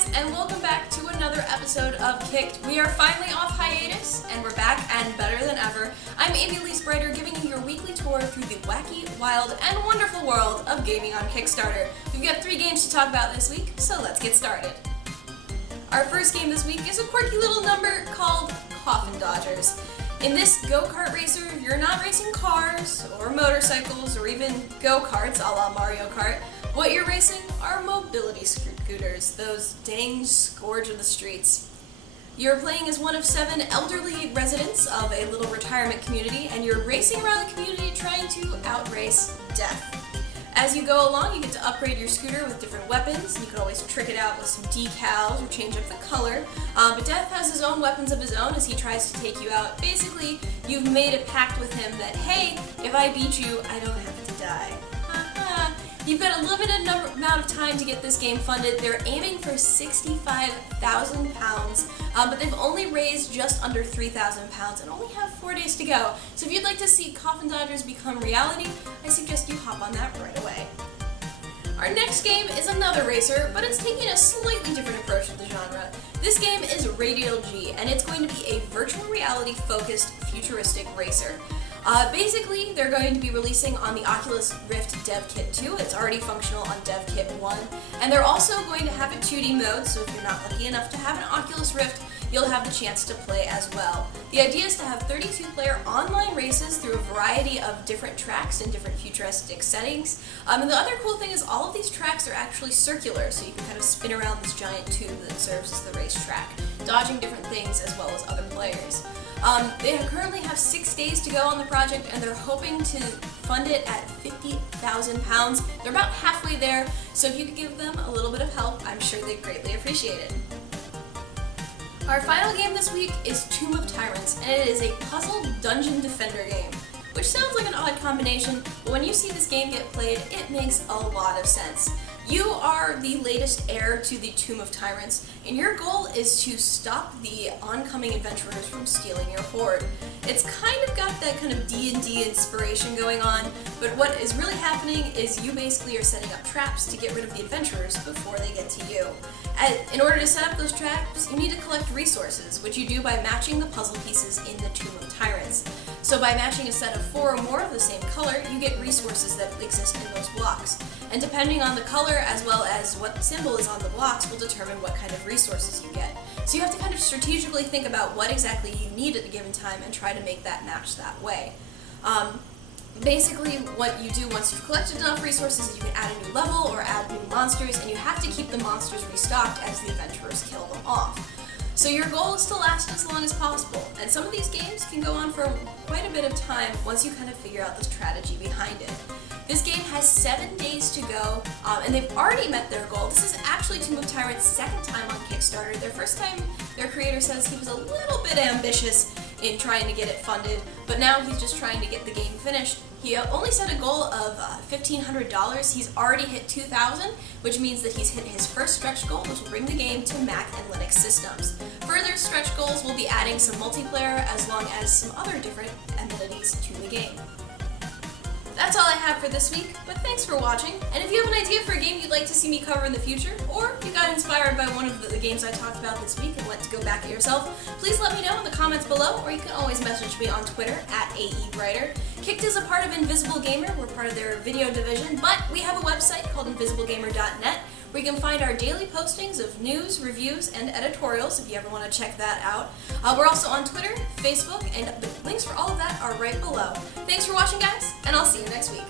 guys, and welcome back to another episode of Kicked. We are finally off hiatus, and we're back and better than ever. I'm Amy Elise Brighter, giving you your weekly tour through the wacky, wild, and wonderful world of gaming on Kickstarter. We've got 3 games to talk about this week, so let's get started. Our first game this week is a quirky little number called Coffin Dodgers. In this go-kart racer, you're not racing cars, or motorcycles, or even go-karts a la Mario Kart. What you're racing are mobility scooters, those dang scourge of the streets. You're playing as one of 7 elderly residents of a little retirement community, and you're racing around the community trying to outrace death. As you go along, you get to upgrade your scooter with different weapons. You can always trick it out with some decals or change up the color. But Death has his own weapons of his own as he tries to take you out. Basically, you've made a pact with him that, hey, if I beat you, I don't have to die. You've got a limited amount of time to get this game funded. They're aiming for £65,000, but they've only raised just under £3,000 and only have 4 days to go. So if you'd like to see Coffin Dodgers become reality, I suggest you hop on that right away. Our next game is another racer, but it's taking a slightly different approach to the genre. This game is Radial-G, and it's going to be a virtual reality-focused futuristic racer. Basically, they're going to be releasing on the Oculus Rift Dev Kit 2. It's already functional on Dev Kit 1. And they're also going to have a 2D mode, so if you're not lucky enough to have an Oculus Rift, you'll have the chance to play as well. The idea is to have 32-player online races through a variety of different tracks in different futuristic settings. And the other cool thing is all of these tracks are actually circular, so you can kind of spin around this giant tube that serves as the racetrack, dodging different things as well as other players. They currently have 6 days to go on the project, and they're hoping to fund it at £50,000. They're about halfway there, so if you could give them a little bit of help, I'm sure they'd greatly appreciate it. Our final game this week is Tomb of Tyrants, and it is a puzzle dungeon defender game, which sounds like an odd combination, but when you see this game get played, it makes a lot of sense. You are the latest heir to the Tomb of Tyrants, and your goal is to stop the oncoming adventurers from stealing your hoard. It's kind of got that kind of D&D inspiration going on, but what is really happening is you basically are setting up traps to get rid of the adventurers before they get to you. In order to set up those traps, you need to collect resources, which you do by matching the puzzle pieces in the Tomb of Tyrants. So by matching a set of 4 or more of the same color, you get resources that exist in those blocks. And depending on the color as well as what symbol is on the blocks will determine what kind of resources you get. So you have to kind of strategically think about what exactly you need at a given time and try to make that match that way. Basically, what you do once you've collected enough resources is you can add a new level or add new monsters, and you have to keep the monsters restocked as the adventurers kill them off. So your goal is to last as long as possible, and some of these games can go on for quite a bit of time once you kind of figure out the strategy behind it. This game has 7 days to go, and they've already met their goal. This is actually Tomb of Tyrants' 2nd time on Kickstarter. Their first time, their creator says he was a little bit ambitious in trying to get it funded, but now he's just trying to get the game finished. He only set a goal of $1,500. He's already hit $2,000, which means that he's hit his first stretch goal, which will bring the game to Mac and Linux systems. Further stretch goals will be adding some multiplayer as long as some other different amenities to the game. That's all I have for this week, but thanks for watching, and if you have an idea for a game you'd like to see me cover in the future, or you got inspired by one of the games I talked about this week and want to go back at yourself, please let me know in the comments below, or you can always message me on Twitter @AEBrighter. Kicked is a part of Invisible Gamer. We're part of their video division, but we have a website called invisiblegamer.net where you can find our daily postings of news, reviews, and editorials if you ever want to check that out. We're also on Twitter, Facebook, and the links for all of that are right below. Thanks for watching, guys, and I'll see you next week.